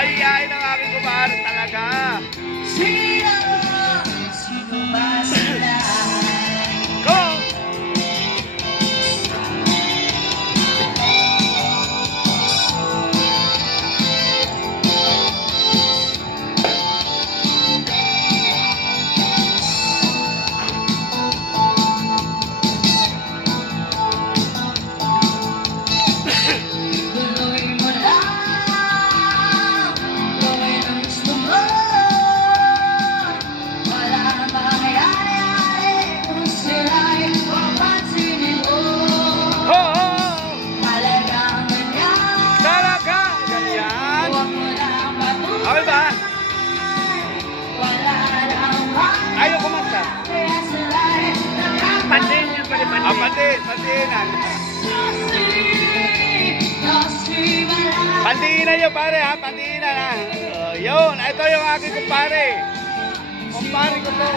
Mahihain ang aking kumare talaga. Sino ba sila? Go! Tuloy mo lang, gawin ang gusto mo. Wala mangyayari kung sila'y papansinin mo. Ho, ho! Talagang ganyan, Talaga! Ganyan! huwag mo nang Okay matuloy. ba? Wala nang Ayaw kumanta. kaya sila'y Patin yung pala Ah, patinan. Pantinan nyo pare ha, pantinan ha. Yun, ito yung aking kumpare. Kumpare ko to.